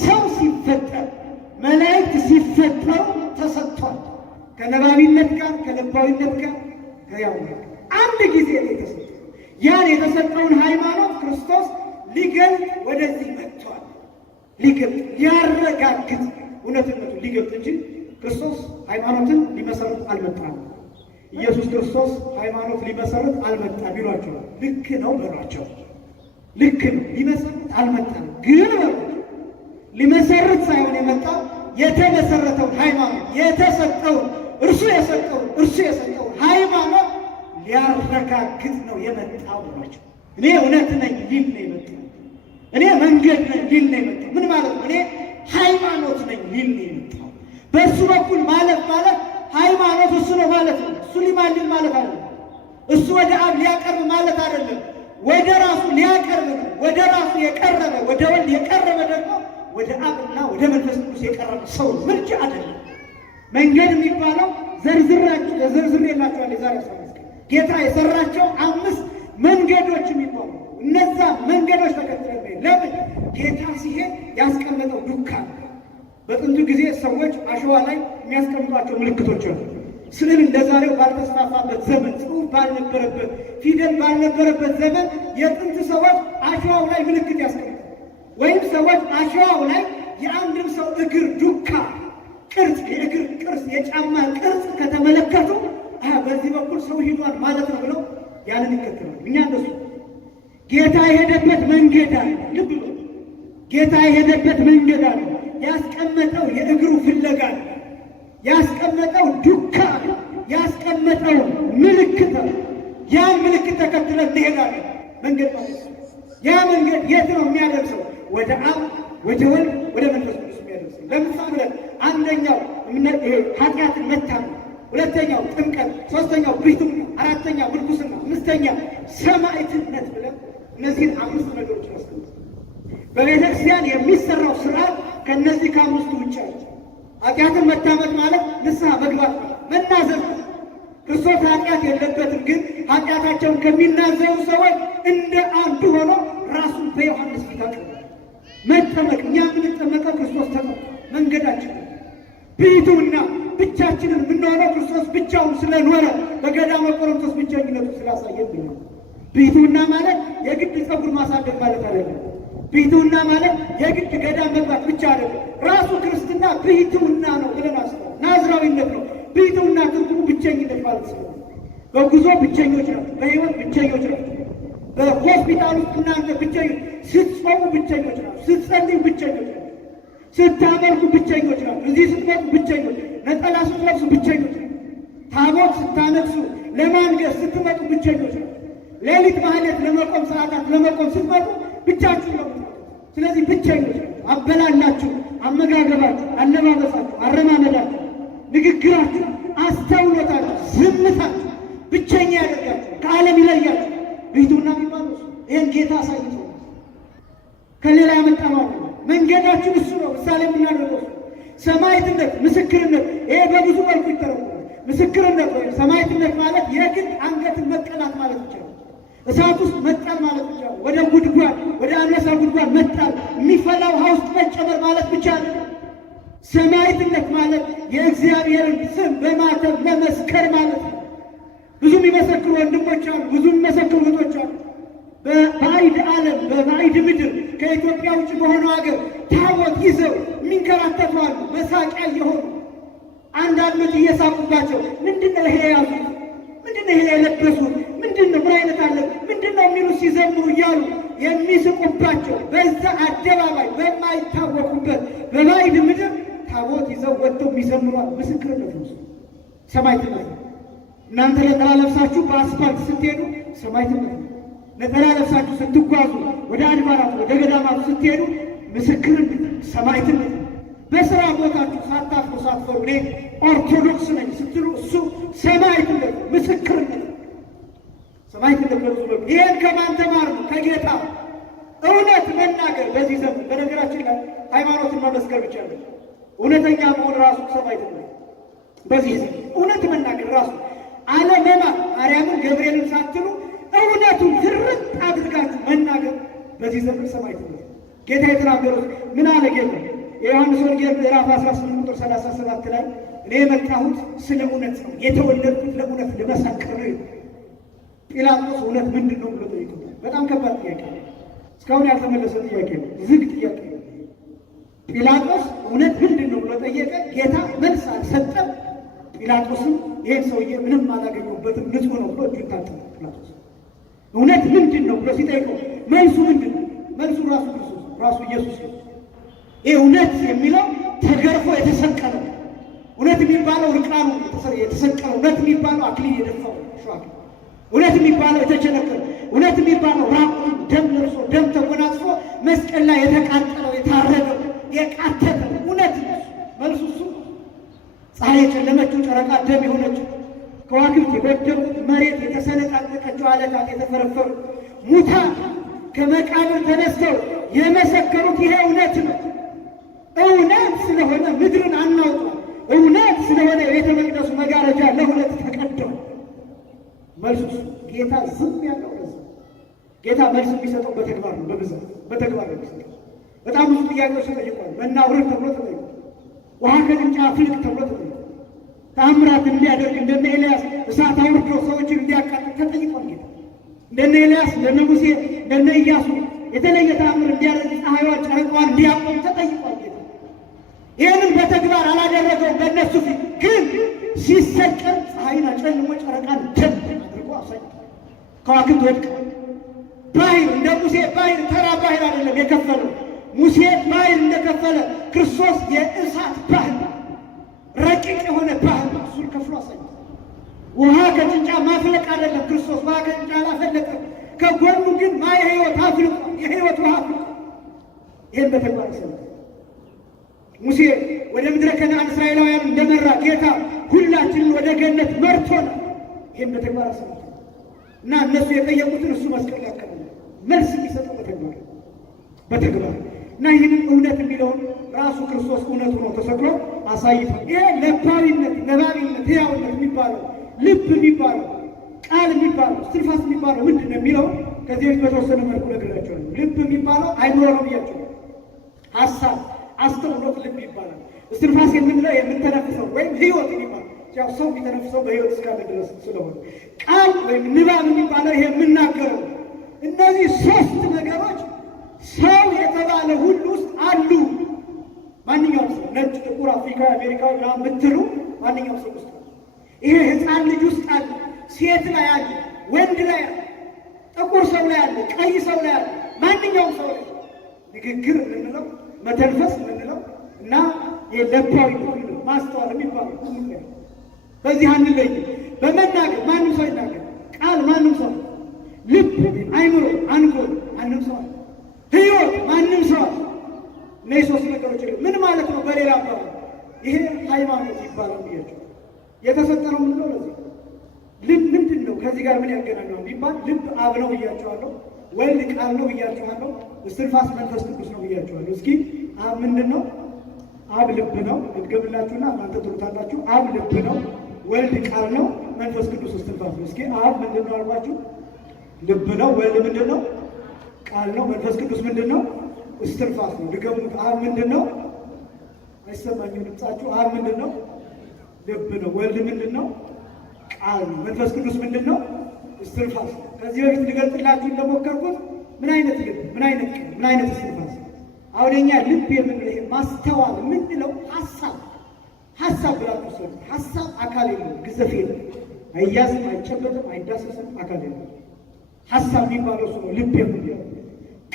ሰው ሲፈጠር መላእክት ሲፈጠሩ ተሰጥቷል። ከነባቢነት ጋር ከልባዊነት ጋር ከያው አንድ ጊዜ ነው የተሰጠው። ያን የተሰጠውን ሃይማኖት ክርስቶስ ሊገልጥ ወደዚህ መጥቷል። ሊገልጥ ሊያረጋግጥ እውነትነቱን ሊገልጥ እንጂ ክርስቶስ ሃይማኖትን ሊመሰርት አልመጣም። ኢየሱስ ክርስቶስ ሃይማኖት ሊመሰርት አልመጣም ቢሏቸው ልክ ነው በሏቸው። ልክ ነው፣ ሊመሰርት አልመጣም። ግን ሊመሰርት ሳይሆን የመጣው የተመሰረተውን ሃይማኖት የተሰጠውን እርሱ የሰጠውን ሃይማኖት ሊያረጋግጥ ነው የመጣው ብሏቸው። እኔ እውነት ነኝ ሊል ነው የመጣው። እኔ መንገድ ነኝ ሊል ነው የመጣው። ምን ማለት ነው? እኔ ሃይማኖት ነኝ ሊል ነው የመጣው። በእሱ በኩል ማለት ሃይማኖት እሱ ነው ማለት ነው። እሱ ሊማልል ማለት አይደለም። እሱ ወደ አብ ሊያቀርብ ማለት አይደለም። ወደ ራሱ ሊያቀርብ ነው። ወደ ራሱ የቀረበ ወደ ወልድ የቀረበ ደግሞ ወደ አብና ወደ መንፈስ ቅዱስ የቀረበ ሰው ምርጫ አይደለም። መንገድ የሚባለው ዘርዝሬላችኋለሁ የዛሬ ሳምንት ጌታ የሰራቸው 5 መንገዶች የሚባሉ እነዛ መንገዶች ተከትለን ለምን ጌታ ሲሄድ ያስቀመጠው ዱካ። በጥንቱ ጊዜ ሰዎች አሸዋ ላይ የሚያስቀምጧቸው ምልክቶች አሉ። ስዕል እንደዛሬው ባልተስፋፋበት ዘመን፣ ጽሑፍ ባልነበረበት፣ ፊደል ባልነበረበት ዘመን የጥንት ሰዎች አሸዋው ላይ ምልክት ያስቀምጣሉ። ወይም ሰዎች አሸዋው ላይ የአንድን ሰው እግር ዱካ ቅርጽ፣ የእግር ቅርጽ፣ የጫማ ቅርጽ ከተመለከቱ በዚህ በኩል ሰው ሂዷል ማለት ነው ብለው ያንን ይከተላሉ። እኛ እንደሱ ጌታ የሄደበት መንገድ አለ። ልብ በሉ፣ ጌታ የሄደበት መንገድ አለ። ያስቀመጠው የእግሩ ፍለጋ አለ። ያስቀመጠው ዱካ አለ። ያስቀመጠው ምልክት አለ። ያን ምልክት ተከትለን እንሄዳለን። መንገድ ማለት ነው። ያ መንገድ የት ነው የሚያደርሰው? ወደ አብ፣ ወደ ወልድ፣ ወደ መንፈስ ቅዱስ የሚያደርሰው። ለምሳሌ አንደኛው ኃጢአትን መታመን፣ ሁለተኛው ጥምቀት፣ ሶስተኛው ብሕትውና፣ አራተኛው ምንኩስና፣ አምስተኛ ሰማዕትነት ብለን እነዚህን 5 ነገሮች ያስቀምጣል። በቤተ ክርስቲያን የሚሰራው ስርዓት ከእነዚህ ከ5ቱ ውጭ አለ። ኃጢአትን መታመን ማለት ንስሐ መግባት ማለት መናዘዝ። ክርስቶስ ኃጢአት የለበትም፣ ግን ኃጢአታቸውን ከሚናዘዙ ሰዎች እንደ አንዱ ሆኖ ራሱን በዮሐንስ ፊት አቀረበ። መጠመቅ፣ እኛ የምንጠመቀው ክርስቶስ ተጠምቆ መንገዳችን። ብሕትውና ብቻችንን የምንሆነው ክርስቶስ ብቻውን ስለኖረ በገዳመ ቆሮንቶስ ብቸኝነቱ ስላሳየብን ነው። ብሕትውና ማለት የግድ ፀጉር ማሳደግ ማለት አይደለም። ብሕትውና ማለት የግድ ገዳም መግባት ብቻ አይደለም። ራሱ ክርስትና ብሕትውና ነው ብለን አስበው። ናዝራዊነት ነው። ብሕትውና ትርጉሙ ብቸኝነት ማለት ስለሆነ በጉዞ ብቸኞች ነው፣ በሕይወት ብቸኞች ነው። በሆስፒታል ውስጥ እናንተ ብቸኞች፣ ስትጾሙ ብቸኞች ነው፣ ስትጸልዩ ብቸኞች ነው፣ ስታመልኩ ብቸኞች ነው፣ እዚህ ስትመጡ ብቸኞች፣ ነጠላ ስትለብሱ ብቸኞች ነው፣ ታቦት ስታነግሱ ለማንገስ ስትመጡ ብቸኞች ነው፣ ሌሊት ማህሌት ለመቆም ሰዓታት ለመቆም ስትመጡ ብቻችሁ ነው። ስለዚህ ብቸኞች ነው። አበላላችሁ፣ አመጋገባችሁ፣ አለባበሳችሁ፣ አረማመዳችሁ፣ ንግግራችሁ፣ አስተውሎታችሁ፣ ዝምታችሁ ብቸኛ ያደርጋችሁ፣ ከዓለም ይለያችሁ። ብሕትውና የሚባለው ይህን ጌታ አሳይቶ ከሌላ ያመጣ ማለት ነው። መንገዳችን እሱ ነው። ምሳሌ የምናደርገው ሰማዕትነት፣ ምስክርነት። ይሄ በብዙ መልኩ ይተረጎማል። ምስክርነት ወይም ሰማዕትነት ማለት የግድ አንገትን መቀላት ማለት ብቻ ነው። እሳት ውስጥ መጣል ማለት ብቻ ነው። ወደ ጉድጓድ፣ ወደ አንበሳ ጉድጓድ መጣል፣ የሚፈላ ውሃ ውስጥ መጨመር ማለት ብቻ ነው። ሰማዕትነት ማለት የእግዚአብሔርን ስም በማተብ መመስከር ማለት ነው። ብዙ የሚመሰክሩ ወንድሞች አሉ፣ ብዙ የሚመሰክሩ እህቶች አሉ። በባዕድ ዓለም በባዕድ ምድር ከኢትዮጵያ ውጭ በሆነው ሀገር ታቦት ይዘው የሚንከራተቱ አሉ። መሳቂያ እየሆኑ አንዳንዶች እየሳቁባቸው ምንድነው ይሄ ያዙት? ምንድነው ይሄ የለበሱት? ምንድነው ምን አይነት አለ ምንድነው የሚሉ ሲዘምሩ እያሉ የሚስቁባቸው በዛ አደባባይ በማይታወቁበት በባዕድ ምድር ታቦት ይዘው ወጥተው የሚዘምሩ ምስክርነት ነው። ሰማዕትነት ነው። እናንተ ነጠላ ለብሳችሁ በአስፋልት ስትሄዱ ሰማዕትነት ነው። ነጠላ ለብሳችሁ ስትጓዙ ወደ አድባራት ወደ ገዳማቱ ስትሄዱ ምስክርነት፣ ሰማዕትነት ነው። በስራ ቦታችሁ ሳታፍሩ ሳትፈሩ እኔ ኦርቶዶክስ ነኝ ስትሉ እሱ ሰማዕትነት፣ ምስክርነት፣ ሰማዕትነት በብዙ መልኩ። ይሄን ከማን ተማር ነው? ከጌታ። እውነት መናገር በዚህ ዘመን በነገራችን ላይ ሃይማኖትን መመስከር ብቻ ነው። እውነተኛ መሆን ራሱ ሰማዕትነት። በዚህ እውነት መናገር ራሱ አለመማ ማርያምን ገብርኤልን ሳትሉ እውነቱን ዝርጥ አድርጋችሁ መናገር በዚህ ዘመን ሰማዕትነት። ጌታ የተናገሩት ምን አለ ጌታ? የዮሐንስ ወንጌል ምዕራፍ 18 ቁጥር 37 ላይ እኔ የመጣሁት ስለ እውነት ነው፣ የተወለድኩት ለእውነት ልመሰክር ነው። ጲላጦስ እውነት ምንድን ነው ብሎ ጠይቆታል። በጣም ከባድ ጥያቄ፣ እስካሁን ያልተመለሰ ጥያቄ ነው፣ ዝግ ጥያቄ ነው። ጲላጦስ እውነት ምንድን ነው ብሎ ጠየቀ። ጌታ መልስ አልሰጠም። ጲላጦስም ይሄን ሰውዬ ምንም አላገኘሁበትም ንጹሕ ነው ብሎ እጁን ታጠበ። ጲላጦስ እውነት ምንድን ነው ብሎ ሲጠይቀው መልሱ ምንድን ነው? መልሱ ራሱ ክርስቶስ ራሱ ኢየሱስ ነው። ይህ እውነት የሚለው ተገርፎ የተሰቀለ እውነት የሚባለው ርቃኑ የተሰቀለው እውነት የሚባለው አክሊል የደፋው ሸዋክ እውነት የሚባለው የተቸነከረ እውነት የሚባለው ራቁቱን ደም ለብሶ ደም ተጎናጽፎ መስቀል ላይ የተቃጠለው የታረደው የቃተተው እውነት መልሱ እሱ። ፀሐይ የጨለመችው ጨረቃ ደም የሆነችው ከዋክብት የበደሉት መሬት የተሰነጣጠቀችው ዓለታት የተፈረፈሩ ሙታን ከመቃብር ተነስተው የመሰከሩት ይሄ እውነት ነው። እውነት ስለሆነ ምድርን አናውጣ። እውነት ስለሆነ የቤተ መቅደሱ መጋረጃ ለሁለት ተቀደው። መልሱ ጌታ ዝም ያለው ለዛ ጌታ መልስ የሚሰጠው በተግባር ነው። በብዛት በተግባር ነው የሚሰጠው። በጣም ብዙ ጥያቄዎች ተጠይቋል። መና ውረድ ተብሎ ተጠይቋል። ውሃ ከጭንጫ አፍልቅ ተብሎ ተጠይቋል። ተአምራት እንዲያደርግ እንደነ ኤልያስ እሳት አውርዶ ሰዎችን እንዲያቃጥል ተጠይቋል ጌታ። እንደነ ኤልያስ እንደነ ሙሴ እንደነ ኢያሱ የተለየ ተአምር እንዲያደርግ ፀሐይዋ ጨረቃዋን እንዲያቆም ተጠይቋል ጌታ። ይህንን በተግባር አላደረገው በእነሱ ፊት ግን ሲሰቀል ፀሐይን አጨልሞ ጨረቃን ደም አድርጎ አሳይቷል። ከዋክብት ወድቀዋል። ባህር እንደ ሙሴ ባህር ተራ ባህር አይደለም የከፈለው። ሙሴ ባህር እንደከፈለ ክርስቶስ የእሳት ባህር ረቂቅ የሆነ ባህር እሱን ከፍሎ አሳይቷል። ውሃ ከጭንጫ ማፍለቅ አይደለም ክርስቶስ ውሃ ከጭንጫ አላፈለቀም። ከጎኑ ግን ማየ ሕይወት አፍልቋል። የሕይወት ውሃ አፍልቋል። ይህን በተግባር ይሰራል። ሙሴ ወደ ምድረ ከነዓን እስራኤላውያን እንደመራ ጌታ ሁላችንን ወደ ገነት መርቶናል። ይህን በተግባር ይሰራል እና እነሱ የጠየቁትን እሱ መስቀል ያቀርባል። መልስ የሚሰጠው በተግባር እና ይህንን እውነት የሚለውን ራሱ ክርስቶስ እውነት ሆኖ ተሰቅሎ አሳይቷል። ይሄ ለባዊነት፣ ነባቢነት፣ ሕያውነት የሚባለው ልብ የሚባለው ቃል የሚባለው እስትንፋስ የሚባለው ምንድን ነው የሚለው ከዚህ በፊት በተወሰነ መልኩ ነግራቸዋለሁ። ልብ የሚባለው አይምሮ ነው ብያቸዋለሁ። ሀሳብ፣ አስተውሎት ልብ ይባላል። እስትንፋስ የምንለው የምንተነፍሰው ወይም ሕይወት የሚባለው ያው ሰው የሚተነፍሰው በሕይወት እስካለ ድረስ ስለሆነ ቃል ወይም ንባብ የሚባለው ይሄ የምናገረው። እነዚህ ሶስት ነገሮች ሰው የተባለ ሁሉ ውስጥ አሉ። ማንኛውም ሰው ነጭ፣ ጥቁር፣ አፍሪካዊ፣ አሜሪካዊ ምናምን ብትሉ ማንኛውም ሰው ውስጥ አለ። ይሄ ሕፃን ልጅ ውስጥ አለ፣ ሴት ላይ አለ፣ ወንድ ላይ አለ፣ ጥቁር ሰው ላይ አለ፣ ቀይ ሰው ላይ አለ፣ ማንኛውም ሰው ላይ ንግግር የምንለው መተንፈስ የምንለው እና የለባዊ ማስተዋል የሚባለው በዚህ አንለይም። በመናገር ማንም ሰው ይናገር፣ ቃል ማንም ሰው፣ ልብ፣ አይምሮ፣ አንጎል ማንም ሰው፣ ሕይወት ማንም ሰው። እነዚህ ሶስት ነገሮች ምን ማለት ነው? በሌላ አባባል ይሄ ሃይማኖት ይባላል ብያቸው የተሰጠነው ምንድነው? ለዚህ ልብ ምንድን ነው? ከዚህ ጋር ምን ያገናኘው ቢባል ልብ አብ ነው ብያቸዋለሁ፣ ወልድ ቃል ነው ብያቸዋለሁ፣ እስትንፋስ መንፈስ ቅዱስ ነው ብያቸዋለሁ። እስኪ አብ ምንድን ነው? አብ ልብ ነው። እድገምላችሁና እናንተ ትሉታላችሁ። አብ ልብ ነው፣ ወልድ ቃል ነው፣ መንፈስ ቅዱስ እስትንፋስ ነው። እስኪ አብ ምንድን ነው አልኳችሁ? ልብ ነው። ወልድ ምንድን ነው? ቃል ነው። መንፈስ ቅዱስ ምንድን ነው? እስትንፋስ ነው። ድገሙት። አብ ምንድን ነው? አይሰማኝም ድምጻችሁ። አብ ምንድን ነው? ልብ ነው። ወልድ ምንድን ነው? ቃል ነው። መንፈስ ቅዱስ ምንድን ነው? እስትንፋስ ነው። ከዚህ በፊት ልገልጥላችሁ እንደሞከርኩት ምን አይነት ልብ፣ ምን አይነት ቃል፣ ምን አይነት እስትንፋስ። አሁን እኛ ልብ የምንለው ማስተዋል የምንለው ሀሳብ ብላችሁ ሰው ሀሳብ አካል የለው፣ ግዘፍ የለው፣ አይያዝም፣ አይጨበጥም፣ አይዳሰስም፣ አካል የለው። ሀሳብ የሚባለው እሱ ነው። ልብ የምንለው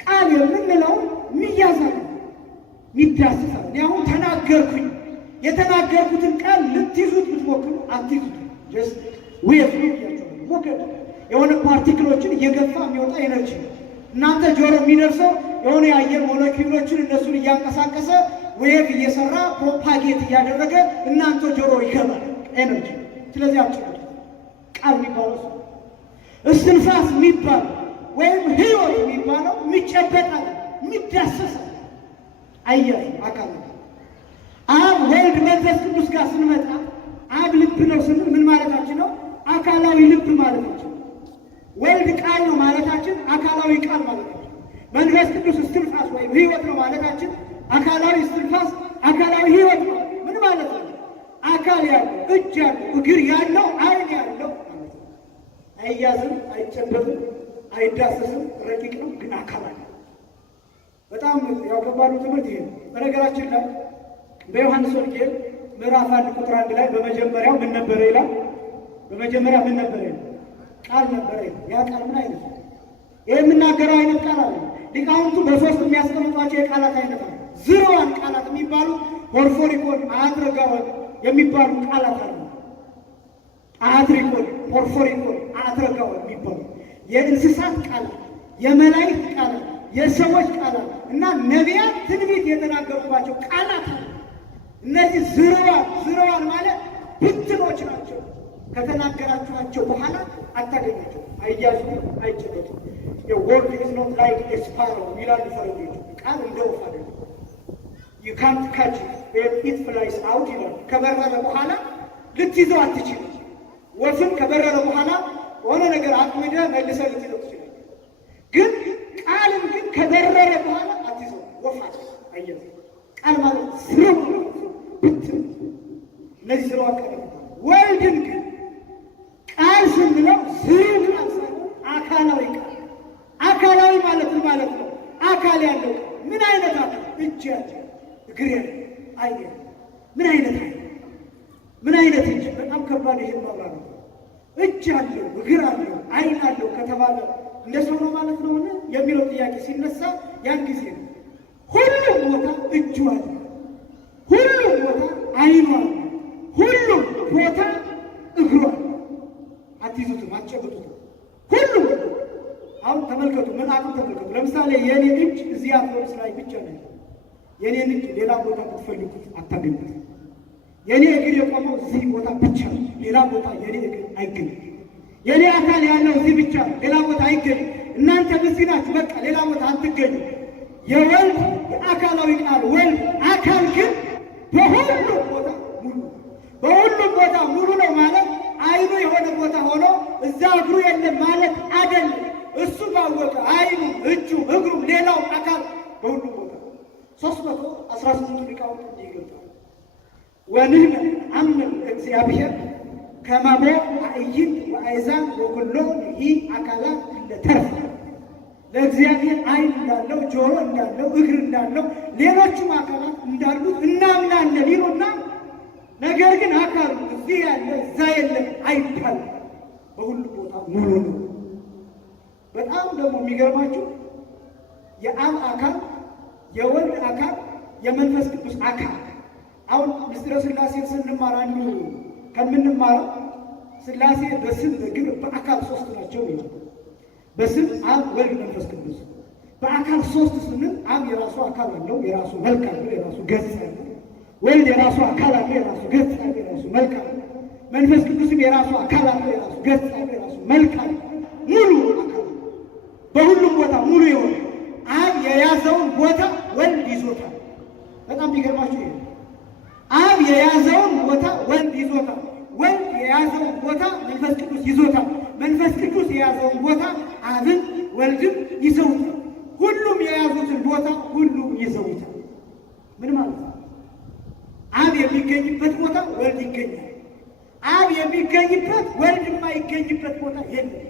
ቃል የምንለው የሚያዛል፣ የሚዳስሳል። እኔ አሁን ተናገርኩኝ፣ የተናገርኩትን ቃል ልትይዙት ብትሞክሩ አትይዙት። ጀስት ዌቭ ሞገድ የሆነ ፓርቲክሎችን እየገፋ የሚወጣ ኤነርጂ። እናንተ ጆሮ የሚደርሰው የሆነ የአየር ሞለኪውሎችን እነሱን እያንቀሳቀሰ ዌቭ እየሰራ ፕሮፓጌት እያደረገ እናንተ ጆሮ ይገባል ኤነርጂ። ስለዚህ አጭሩት ቃል የሚባለው እስትንፋስ የሚባለው ወይም ሕይወት የሚባለው የሚጨበጣል፣ የሚዳሰሳል፣ አየር አካል። አብ ወልድ መንፈስ ቅዱስ ጋር ስንመጣ አብ ልብ ነው ስንል ምን ማለታችን ነው? አካላዊ ልብ ማለታችን። ወልድ ቃል ነው ማለታችን አካላዊ ቃል ማለታችን። መንፈስ ቅዱስ እስትንፋስ ወይም ሕይወት ነው ማለታችን አካላዊ እስትንፋስ አካላዊ ሕይወት ነው። ምን ማለት ነው? አካል ያለው እጅ ያለው እግር ያለው ዓይን ያለው ማለት ነው። አይያዝም፣ አይጨበጥም፣ አይዳሰስም፣ ረቂቅ ነው ግን አካል አለ። በጣም ያው ከባዱ ትምህርት ይሄ ነው። በነገራችን ላይ በዮሐንስ ወንጌል ምዕራፍ 1 ቁጥር 1 ላይ በመጀመሪያው ምን ነበረ ይላል? በመጀመሪያ ምን ነበረ ይላል? ቃል ነበረ። ያ ቃል ምን አይነት ነው? ይሄ የምናገረው አይነት ቃል አለ። ሊቃውንቱ በሶስት የሚያስቀምጧቸው የቃላት አይነት አለ። ዝርዋን ቃላት የሚባሉ ፖርፎሪኮን፣ አትረጋወን የሚባሉ ቃላት አሉ። አትሪኮን፣ ፖርፎሪኮን፣ አትረጋወን የሚባሉ የእንስሳት ቃላት፣ የመላእክት ቃላት፣ የሰዎች ቃላት እና ነቢያት ትንቢት የተናገሩባቸው ቃላት አሉ። እነዚህ ዝርዋን ማለት ብትኖች ናቸው። ከተናገራችኋቸው በኋላ አታገኛቸው፣ አይያዙም፣ አይጨበጡም። የወርድ ኢዝ ኖት ላይክ ኤ ስፓሮው ይላሉ ፈረንጆች። ቃል እንደ ወፍ አይደለም። ዩ ካንት ካች ኢት ፍላይስ አውት ይላሉ። ከበረረ በኋላ ልትይዘው አትችልም። ወፍም ከበረረ በኋላ የሆነ ነገር አጥምደህ መልሰህ ልትይዘው ትችላለህ። ግን ቃልም ግን ከበረረ በኋላ አትይዘው። ወፍ አየህ፣ ቃል ማለት ዝርው ብትን። እነዚህ ዝርዋ ቃል ወልድን ግን ቃል ስንለው ዝርው ቃል ሳይሆን አካላዊ ቃል። አካላዊ ማለት ምን ማለት ነው? አካል ያለው ምን አይነት አካል? እጅ ያለው፣ እግር ያለው፣ ዓይን ያለው። ምን አይነት ዓይን? ምን አይነት እጅ? በጣም ከባድ ይሄን ማብራራት ነው። እጅ አለው፣ እግር አለው፣ ዓይን አለው ከተባለ እንደ ሰው ነው ማለት ነው የሚለው ጥያቄ ሲነሳ ያን ጊዜ ነው ሁሉም ቦታ እጁ አለ፣ ሁሉም ቦታ ዓይኑ አለ፣ ሁሉም ቦታ እግሩ አለ። አትይዙትም፣ አትጨብጡትም። ሁሉም አሁን ተመልከቱ፣ ምን አሁን ተመልከቱ። ለምሳሌ የኔ እጅ እዚህ አፍሮስ ላይ ብቻ ነው። የኔን እጅ ሌላ ቦታ ብትፈልጉት አታገኙት። የኔ እግር የቆመው እዚህ ቦታ ብቻ ነው። ሌላ ቦታ የኔ እግር አይገኝም። የኔ አካል ያለው እዚህ ብቻ ነው፣ ሌላ ቦታ አይገኝም። እናንተ እዚህ ናችሁ፣ በቃ ሌላ ቦታ አትገኙ። የወልድ የአካላዊ ቃል ወልድ አካል ግን በሁሉም ቦታ ሙሉ፣ በሁሉም ቦታ ሙሉ ነው ማለት ዓይኑ የሆነ ቦታ ሆኖ እዛ እግሩ የለም ማለት አይደለም። እሱ ባወቀ ዓይኑ፣ እጁ፣ እግሩ፣ ሌላው አካል በሁሉም ቦታ 318 ሊቃውንት እንዲህ ይገልጣል። ወንህነ አምን እግዚአብሔር ከመቦ አዕይንት ወአእዛን ወኩሎ ይህ አካላት ለተርፍ ለእግዚአብሔር ዓይን እንዳለው፣ ጆሮ እንዳለው፣ እግር እንዳለው፣ ሌሎቹም አካላት እንዳሉት እናምናለን ይሉና ነገር ግን አካሉ እዚህ ያለ እዛ የለም አይባልም። በሁሉም ቦታ ሙሉ ነው። በጣም ደግሞ የሚገርማችሁ የአብ አካል፣ የወልድ አካል፣ የመንፈስ ቅዱስ አካል። አሁን ምስጢረ ሥላሴን ስንማር አንዱ ከምንማረው ሥላሴ በስም በግብር በአካል ሦስት ናቸው ይላል። በስም አብ፣ ወልድ፣ መንፈስ ቅዱስ። በአካል ሦስት ስንል አብ የራሱ አካል አለው፣ የራሱ መልክ አለው፣ የራሱ ገጽ አለው። ወልድ የራሱ አካል አለው፣ የራሱ ገጽ አለው፣ የራሱ መልክ አለው። መንፈስ ቅዱስም የራሱ አካል አለው፣ የራሱ ገጽ አለው፣ የራሱ መልክ አለው። ሙሉ አካል በሁሉም ቦታ ሙሉ የሆነ አብ የያዘውን ቦታ ወልድ ይዞታል። በጣም ቢገርማችሁ ይሄ አብ የያዘውን ቦታ ወልድ ይዞታል። ወልድ የያዘውን ቦታ መንፈስ ቅዱስ ይዞታል። መንፈስ ቅዱስ የያዘውን ቦታ አብን ወልድም ይዘውታል። ሁሉም የያዙትን ቦታ ሁሉም ይዘውታል። ምን ማለት ነው? አብ የሚገኝበት ቦታ ወልድ ይገኛል። አብ የሚገኝበት ወልድ የማይገኝበት ቦታ የለም።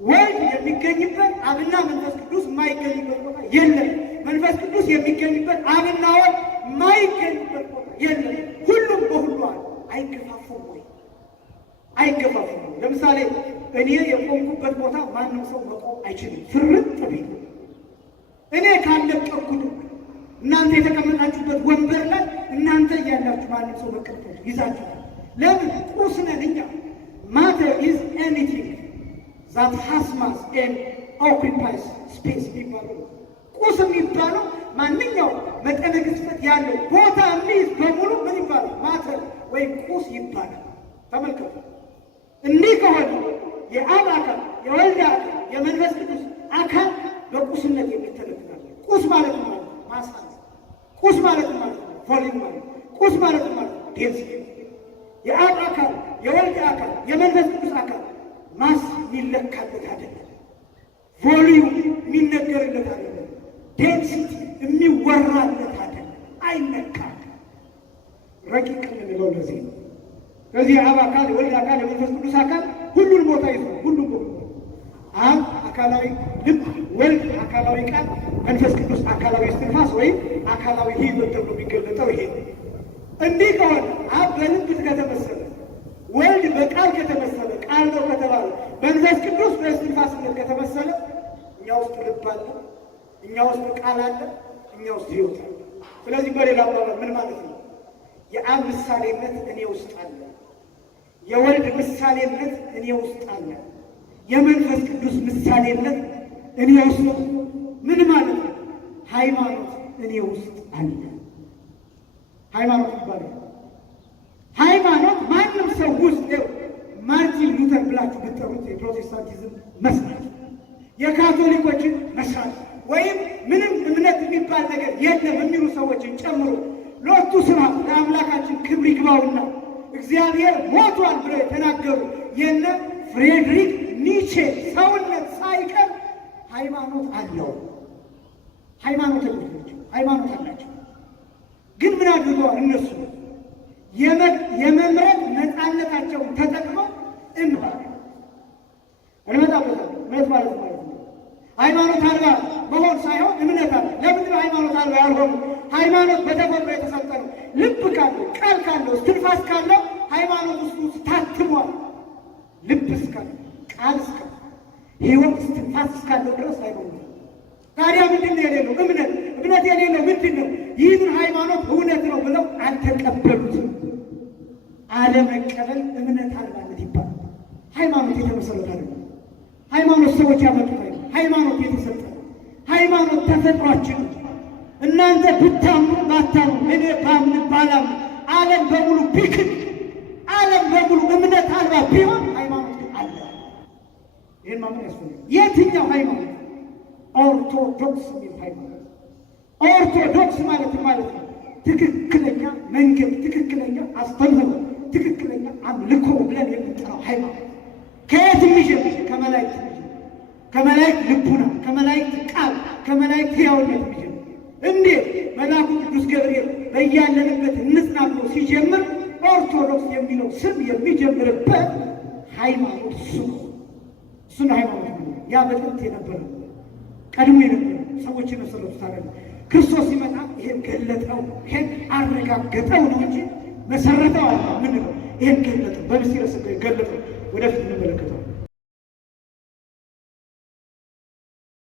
ወልድ የሚገኝበት አብና መንፈስ ቅዱስ የማይገኝበት ቦታ የለም። መንፈስ ቅዱስ የሚገኝበት አብና ወልድ የማይገኝበት ቦታ የለም። ሁሉም በሁሉ አለ። አይገፋፉም ወይ? አይገፋፉም። ለምሳሌ እኔ የቆምኩበት ቦታ ማንም ሰው መቆም አይችልም። ፍርጥ ቢል እኔ ካለቀኩት እናንተ የተቀመጣችሁበት ወንበር ላይ እናንተ እያላችሁ ማንም ሰው መቀመጥ ይዛችኋል። ለምን? ቁስ ነን እኛ። ማተር ኢዝ ኤኒቲንግ ዛት ሃዝ ማስ ኤንድ ኦኩፓይስ ስፔስ የሚባለው ቁስ የሚባለው ማንኛው መጠነ ግዝፈት ያለው ቦታ የሚይዝ በሙሉ ምን ይባላል? ማተር ወይም ቁስ ይባላል። ተመልከቱ። እንዲህ ከሆነ የአብ አካል፣ የወልድ አካል፣ የመንፈስ ቅዱስ አካል በቁስነት የሚተነትናል። ቁስ ማለት ማለት ማሳ፣ ቁስ ማለት ማለት ቮሊዩም ማለት፣ ቁስ ማለት ማለት ዴንሲቲ። የአብ አካል፣ የወልድ አካል፣ የመንፈስ ቅዱስ አካል ማስ የሚለካበት አይደለም። ቮሊዩም የሚነገርለት አይደለም። ዴንሲቲ የሚወራለት አይደለም፣ አይነካም። ረቂቅ የምንለው ለዚህ ነው። ከዚህ የአብ አካል የወልድ አካል የመንፈስ ቅዱስ አካል ሁሉን ቦታ ይዟል። ሁሉም ቦታ አብ አካላዊ ልብ፣ ወልድ አካላዊ ቃል፣ መንፈስ ቅዱስ አካላዊ እስትንፋስ ወይም አካላዊ ሕይወት ተብሎ የሚገለጠው ይሄ። እንዲህ ከሆነ አብ በልብ ከተመሰለ፣ ወልድ በቃል ከተመሰለ፣ ቃል ነው ከተባለ፣ መንፈስ ቅዱስ በእስትንፋስነት ከተመሰለ እኛ ውስጥ ልብ አለ፣ እኛ ውስጥ ቃል አለ፣ እኛ ውስጥ ሕይወት አለ። ስለዚህ በሌላ አባባል ምን ማለት ነው? የአብ ምሳሌነት እኔ ውስጥ አለ፣ የወልድ ምሳሌነት እኔ ውስጥ አለ፣ የመንፈስ ቅዱስ ምሳሌነት እኔ ውስጥ። ምን ማለት ነው? ሃይማኖት እኔ ውስጥ አለ። ሃይማኖት ይባላል። ሃይማኖት ማንም ሰው ውስጥ ማርቲን ሉተር ብላችሁ ብትጠሩት የፕሮቴስታንቲዝም መስራት፣ የካቶሊኮችን መስራት ወይም ምንም እምነት የሚባል ነገር የለም የሚሉ ሰዎችን ጨምሮ ሎቱ ስብሐት ለአምላካችን ክብር ይግባውና እግዚአብሔር ሞቷል ብለው የተናገሩ የነ ፍሬድሪክ ኒቼ ሰውነት ሳይቀር ሃይማኖት አለው። ሃይማኖት ሃይማኖት አላቸው። ግን ምን አድርገዋል? እነሱ የመምረጥ ነፃነታቸውን ተጠቅመው እንመጣበታለን። እምነት ማለት ነው ሃይማኖት አልባ መሆን ሳይሆን እምነት አለ። ለምንድን ነው ሃይማኖት አልባ ያልሆኑ? ሃይማኖት በተፈጥሮ የተሰጠ ነው። ልብ ካለው፣ ቃል ካለው፣ እስትንፋስ ካለው ሃይማኖት ውስጥ ታትሟል። ልብ እስካለ፣ ቃል እስካለ፣ ሕይወት እስትንፋስ እስካለው ድረስ ሃይማኖት። ታዲያ ምንድን ነው የሌለው? እምነት። እምነት የሌለው ምንድን ነው? ይህን ሃይማኖት እውነት ነው ብለው አልተቀበሉትም። አለመቀበል እምነት አልባነት ይባላል። ሃይማኖት የተመሰረተ አይደለም። ሃይማኖት ሰዎች ያመጡት አይደለም። ሃይማኖት የተሰጠ ነው። ሃይማኖት ተፈጥሯችን። እናንተ ብታምኑ ባታምኑ፣ እኔ ባምን ባላምን፣ ዓለም በሙሉ ቢክድ፣ ዓለም በሙሉ እምነት አልባ ቢሆን ሃይማኖት ግን አለ። ይህን ማመን ያስፈልጋል። የትኛው ሃይማኖት? ኦርቶዶክስ የሚል ሃይማኖት። ኦርቶዶክስ ማለት ነው ትክክለኛ መንገድ፣ ትክክለኛ አስተምህሮ፣ ትክክለኛ አምልኮ ብለን የምንጠራው ሃይማኖት። ከየት የሚጀምር? ከመላእክት የሚጀምር፣ ከመላእክት ልቡና፣ ከመላእክት ቃል፣ ከመላእክት ሕያውነት የሚጀምር። እንዴት? መልአኩ ቅዱስ ገብርኤል በያለንበት እንጽና ብሎ ሲጀምር ኦርቶዶክስ የሚለው ስም የሚጀምርበት ሃይማኖት እሱ ነው። እሱን ሃይማኖት ነው። ያ በጥንት የነበረ ቀድሞ የነበረ ሰዎች የመሰረቱት አለ። ክርስቶስ ሲመጣ ይሄን ገለጠው፣ ይሄን አረጋገጠው ነው እንጂ መሰረተው አለ። ምን ነው? ይሄን ገለጠው፣ በምስጢረ ሥጋዌ ገለጠው። ወደፊት እንመለከተው።